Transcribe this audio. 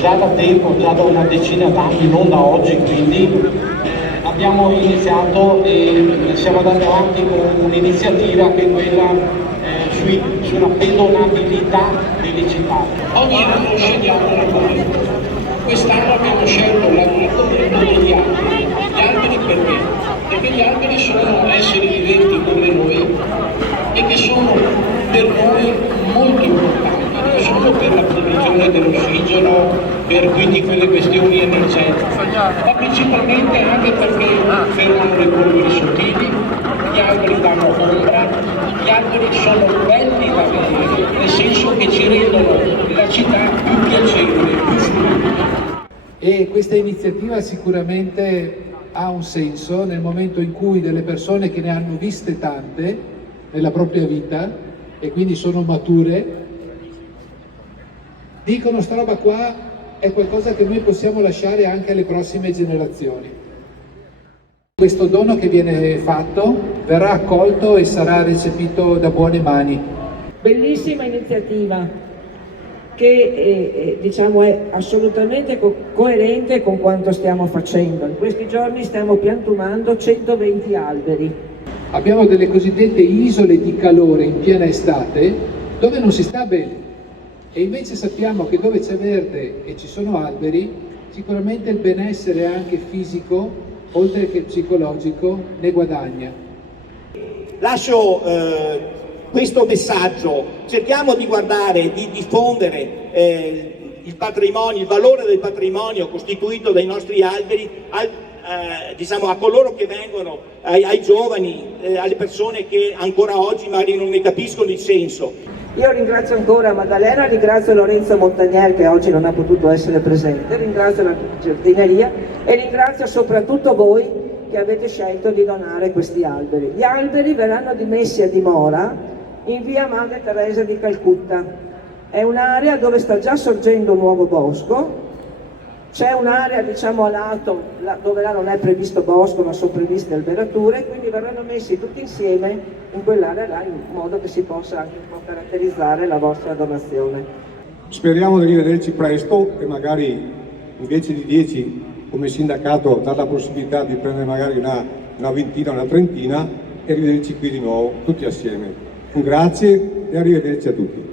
già da tempo, già da una decina d'anni, non da oggi, quindi abbiamo iniziato e stiamo andando avanti con un'iniziativa che è quella sulla pedonabilità delle città. Ogni anno scegliamo una cosa. Quest'anno abbiamo scelto l'argomento degli alberi. Gli alberi perché? Perché gli alberi sono esseri viventi come noi e che sono per noi molto importanti, non solo per la produzione dell'ossigeno, per quindi quelle questioni energetiche, ma principalmente anche perché fermano le polveri sottili, gli alberi danno ombra, gli alberi sono belli da vedere, nel senso che ci rendono la città più piacevole, più fluida. E questa iniziativa sicuramente ha un senso nel momento in cui delle persone che ne hanno viste tante nella propria vita e quindi sono mature, dicono sta roba qua è qualcosa che noi possiamo lasciare anche alle prossime generazioni. Questo dono che viene fatto verrà accolto e sarà recepito da buone mani. Bellissima iniziativa che diciamo è assolutamente coerente con quanto stiamo facendo. In questi giorni stiamo piantumando 120 alberi. Abbiamo delle cosiddette isole di calore in piena estate dove non si sta bene e invece sappiamo che dove c'è verde e ci sono alberi sicuramente il benessere anche fisico oltre che psicologico ne guadagna. Lascio questo messaggio, cerchiamo di guardare, di diffondere il patrimonio, il valore del patrimonio costituito dai nostri alberi diciamo a coloro che vengono, ai giovani, alle persone che ancora oggi magari non ne capiscono il senso. Io ringrazio ancora Maddalena, ringrazio Lorenzo Montagnier che oggi non ha potuto essere presente, ringrazio la giardineria e ringrazio soprattutto voi che avete scelto di donare questi alberi. Gli alberi verranno dimessi a dimora in via Madre Teresa di Calcutta. È un'area dove sta già sorgendo un nuovo bosco, c'è un'area diciamo a lato dove là non è previsto bosco ma sono previste alberature, quindi verranno messi tutti insieme in quell'area là in modo che si possa anche un po' caratterizzare la vostra donazione. Speriamo di rivederci presto e magari invece di 10 come sindacato dare la possibilità di prendere magari una ventina, una trentina e rivederci qui di nuovo tutti assieme. Un grazie e arrivederci a tutti.